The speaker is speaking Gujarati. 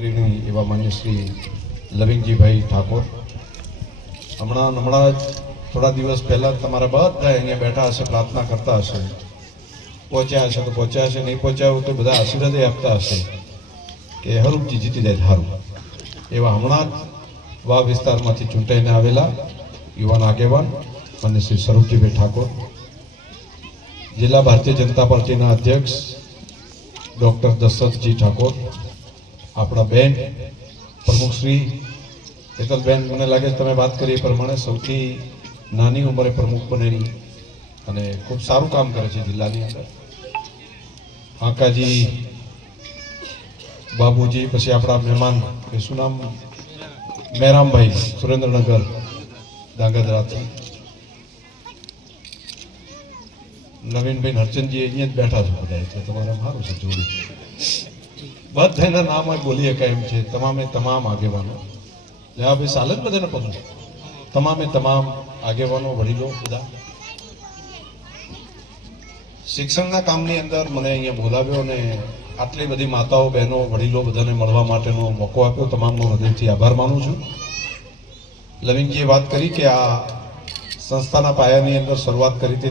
અગ્રણી એવા માન્ય શ્રી લવિંગજીભાઈ ઠાકોર. હમણાં હમણાં જ થોડા દિવસ પહેલાં તમારા બધા અહીંયા બેઠા હશે, પ્રાર્થના કરતા હશે. પહોંચ્યા હશે તો પહોંચ્યા હશે, નહીં પહોંચ્યા હોય તો બધા આશીર્વાદ આપતા હશે કે હરૂપજી જીતી જાય, હારું. એવા હમણાં જ વાવ વિસ્તારમાંથી ચૂંટાઈને આવેલા યુવાન આગેવાન અને શ્રી સ્વરૂપજીભાઈ ઠાકોર. જિલ્લા ભારતીય જનતા પાર્ટીના અધ્યક્ષ ડૉક્ટર દશરથજી ઠાકોર. આપણા બેન પ્રમુખશ્રી હેતલબેન મને લાગે તમે વાત કરી એ પ્રમાણે સૌથી નાની ઉંમરે પ્રમુખ બનેલી અને ખૂબ સારું કામ કરે છે જિલ્લાની અંદર. આકાજી બાબુજી, પછી આપણા મહેમાન, કે શું નામ? મેરામભાઈ, સુરેન્દ્રનગર ધાંગધ્રાથી નવીનભાઈ હરચંદજી અહીંયા જ બેઠા છો બધા એટલે તમારે સારું છે જોડી. બધાના નામ હોય બોલી શકાય એમ છે. તમામે તમામ આગેવાનો. ભાઈ સાલે જ બધાને પગલું તમામે તમામ આગેવાનો, વડીલો, બધા. શિક્ષણના કામની અંદર મને અહીંયા બોલાવ્યો અને આટલી બધી માતાઓ, બહેનો, વડીલો બધાને મળવા માટેનો મોકો આપ્યો. તમામનો હૃદયથી આભાર માનું છું. લવિંગજીએ વાત કરી કે આ સંસ્થાના પાયાની અંદર શરૂઆત કરી હતી.